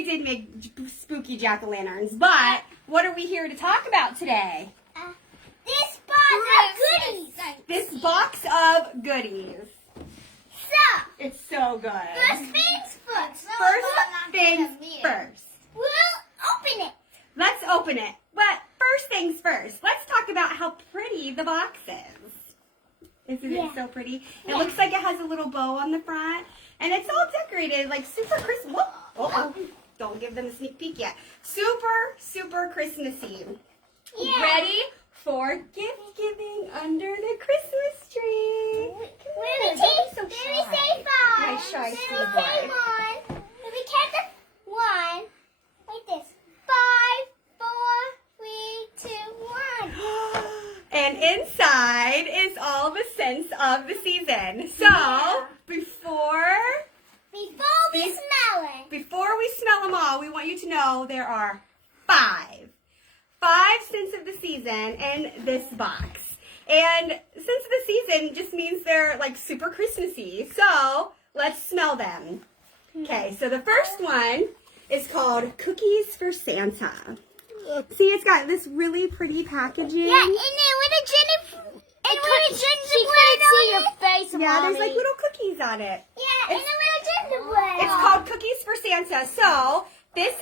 we did make spooky jack-o'-lanterns, but what are we here to talk about today? This box of goodies. This box of goodies. So, It's so good. first things first. First things first. We'll open it. Let's open it. But first things first, let's talk about how pretty the box is. Isn't it so pretty? It looks like it has a little bow on the front. And it's all decorated like super Christmas. Oh, don't give them a sneak peek yet. Super, super Christmassy. Yeah. Ready for gift giving under the Christmas tree. Let me say five. My shy Let me sweet say boy. one. Let me count the one. Like this. 5, 4, 3, 2, 1. And inside is all the scents of the season. So, before we smell them all, we want you to know there are five scents of the season in this box. And scents of the season just means they're like super Christmassy. So, let's smell them. Okay, so the first one is called Cookies for Santa. See, it's got this really pretty packaging. Yeah, and then with a gingerbread on it. Face, Yeah, there's like little cookies on it. Yeah, and then with a gingerbread. It's called Cookies for Santa. So, this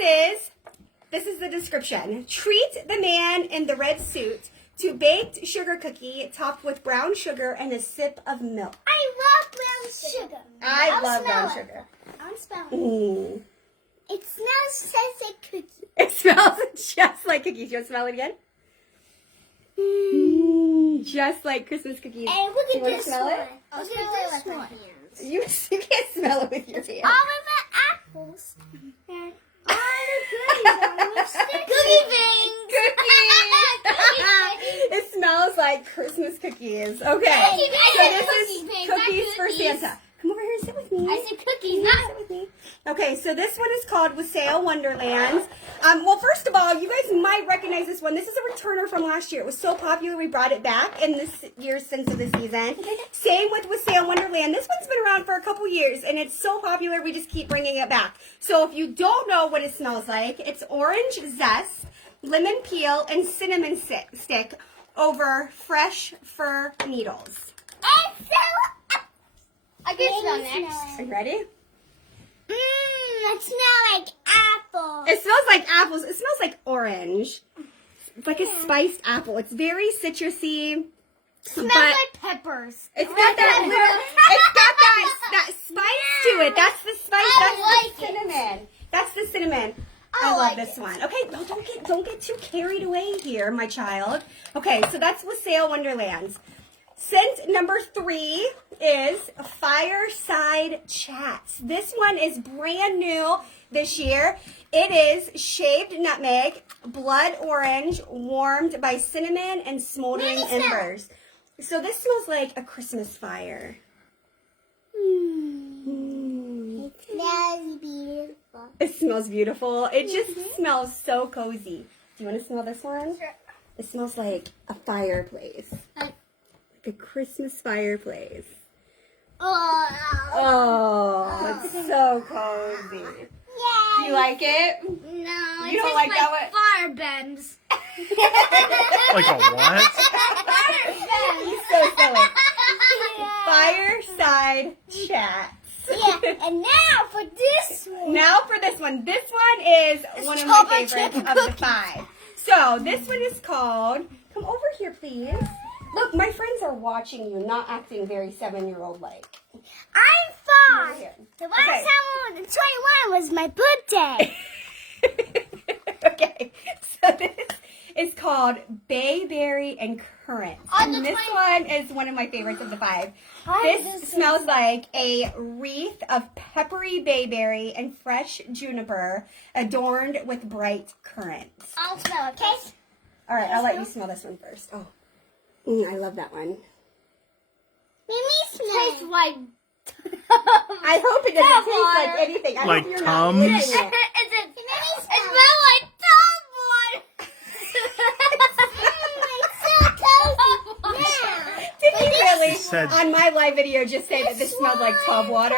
is the description. Treat the man in the red suit to baked sugar cookie topped with brown sugar and a sip of milk. I love brown sugar. I love smell brown it. sugar. I'll smell it. Mm. It smells just like cookie. It smells just like cookies. You want to smell it again? Just like Christmas cookies. And look You at wanna this smell one. it? I'll smell it with my hands. You can't smell it with your hand. All of the apples. And all the goodies on the cookie things. It smells like Christmas cookies. Okay, so this is Cookies for Santa. Come over here and sit with me. I said cookies, Sit not with me. Okay, so this one is called Wassail Wonderlands. Well, first of all, you guys might recognize this one. This is a returner from last year. It was so popular, we brought it back in this year's Sense of the Season. Same with Wassail Wonderland. This one's been around for a couple years, and it's so popular, we just keep bringing it back. So if you don't know what it smells like, it's orange zest, lemon peel, and cinnamon stick over fresh fir needles. And so, I can smell next. Are you ready? it smells like apples. It smells like apples. It smells like orange. It's like a spiced apple. It's very citrusy. Smells but like peppers. it's got that spice to it. That's the spice. I That's the cinnamon. That's the cinnamon. I love this one. Okay, don't get too carried away here, my child. Okay, so that's Wassail Wonderlands. Scent number 3 is Fireside Chats. This one is brand new this year. It is shaved nutmeg, blood orange, warmed by cinnamon and smoldering embers. So this smells like a Christmas fire. It smells beautiful. It smells beautiful. It just smells so cozy. Do you want to smell this one? Sure. It smells like a fireplace. Like a Christmas fireplace. Oh, it's so cozy. Do you like it? No, You don't like that one? Fire bends. Like a what? He's so silly. Fireside Chats. Yeah, and now for this one. Now for this one. This one is one of my chocolate favorites chip of the 5. So this one is called, come over here please. Look, my friends are watching you, not acting very 7-year-old like. I'm Over 5. here. The last time I was 21 was my birthday. Okay, so this is called Bayberry and Currant. On And the this one is one of my favorites of the 5. This This smells like a wreath of peppery bayberry and fresh juniper adorned with bright currants. I'll smell it, okay? All right, I'll let you smell this one first. Oh, I love that one. Mimi Tastes smells. like. I hope it doesn't taste water. like anything. I Like hope you're Tums? not eating it. It smells like Tom water. Did he really, She said- on my live video, just say that this smelled like tub water?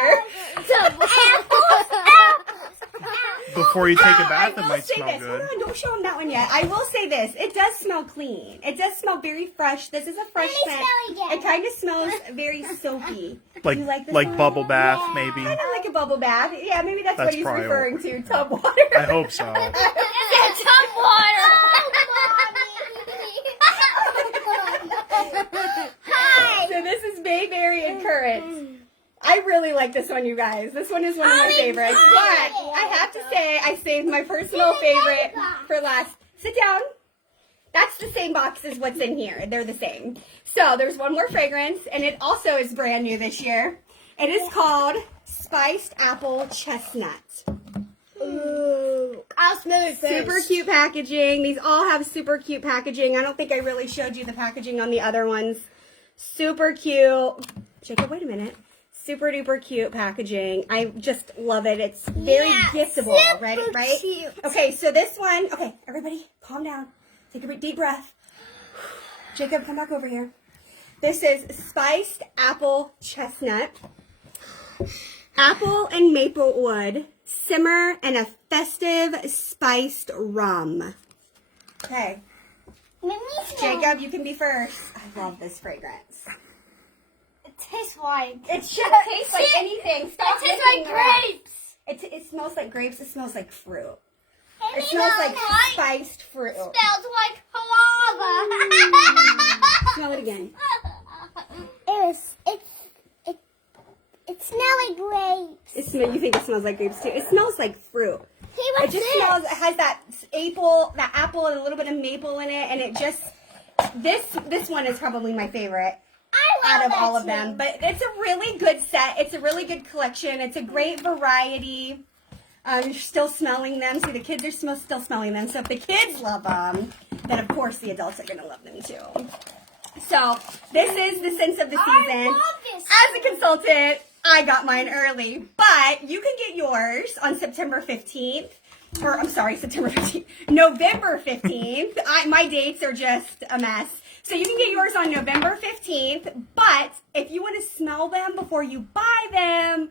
The Before you take a bath, I it will might say smell this. good. Hold on, don't show him that one yet. I will say this. It does smell clean. It does smell very fresh. This is a fresh Let me scent. smell again. It kind of smells very soapy. Like You like this like one? bubble bath, maybe. Kind of like a bubble bath. Yeah, maybe that's what That's he's probably referring to. Tub water. I hope so. It's tub water. Hi. So this is bayberry and currants. I really like this one, you guys. This one is one of my favorites. But I have to say, I saved my personal favorite for last. Sit down. That's the same box as what's in here. They're the same. So there's one more fragrance, and it also is brand new this year. It is called Spiced Apple Chestnut. Ooh. I'll smell it first. Super cute packaging. These all have super cute packaging. I don't think I really showed you the packaging on the other ones. Super cute. Jacob, wait a minute. Super duper cute packaging. I just love it. It's very giftable, right? Right? Cute. Okay, so this one. Okay, everybody, calm down. Take a deep breath. Jacob, come back over here. This is Spiced Apple Chestnut. Apple and maple wood. Simmer and a festive spiced rum. Okay. Let me smell. Jacob, you can be first. I love this fragrance. It tastes like. It shouldn't taste like anything. Stop It tastes licking like it up. grapes. It smells like grapes. It smells like fruit. Let It me smells smell. like spiced fruit. Smells like lava. Smell it again. It smells like grapes. You think it smells like grapes too? It smells like fruit. Hey, It what's just this? smells. It has that apple and a little bit of maple in it, and it just. This one is probably my favorite I out love of all that of them. too. But it's a really good set. It's a really good collection. It's a great variety. You're still smelling them. See, the kids are still smelling them. So if the kids love them, then of course the adults are going to love them too. So this is the scents of the season. I love this. As a consultant, I got mine early, but you can get yours on September 15th. Or, I'm sorry, September 15th. November 15th. My dates are just a mess. So you can get yours on November 15th, but if you want to smell them before you buy them,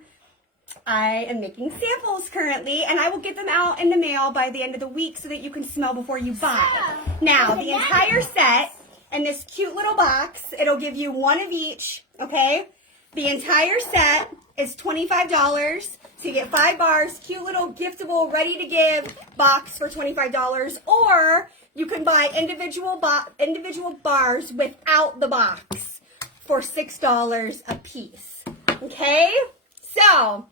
I am making samples currently, and I will get them out in the mail by the end of the week so that you can smell before you buy. Now, the entire set in this cute little box, it'll give you one of each, okay? The entire set is $25. So you get 5 bars, cute little giftable, ready to give box for $25, or you can buy individual bars without the box for $6 a piece. Okay? So,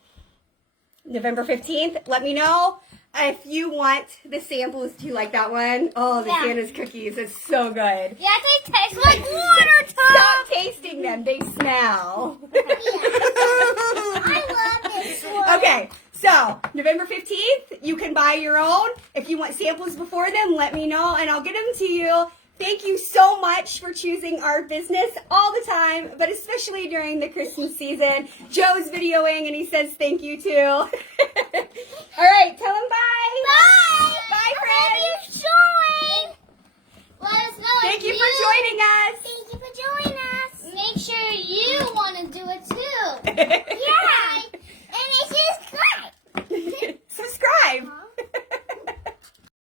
November 15th, let me know if you want the samples. Do you like that one? Oh, the Yeah. Santa's cookies. It's so good. Yeah, they taste like water, Tom. Stop tasting them. They smell. I love this one. Okay, so November 15th, you can buy your own. If you want samples before then, let me know and I'll get them to you. Thank you so much for choosing our business all the time, but especially during the Christmas season. Joe's videoing and he says thank you too. All right, tell him bye. Bye. Bye, friends. Join. Let us know. Thank if you for joining us. Thank you for joining us. Make sure you want to do it too. Yeah.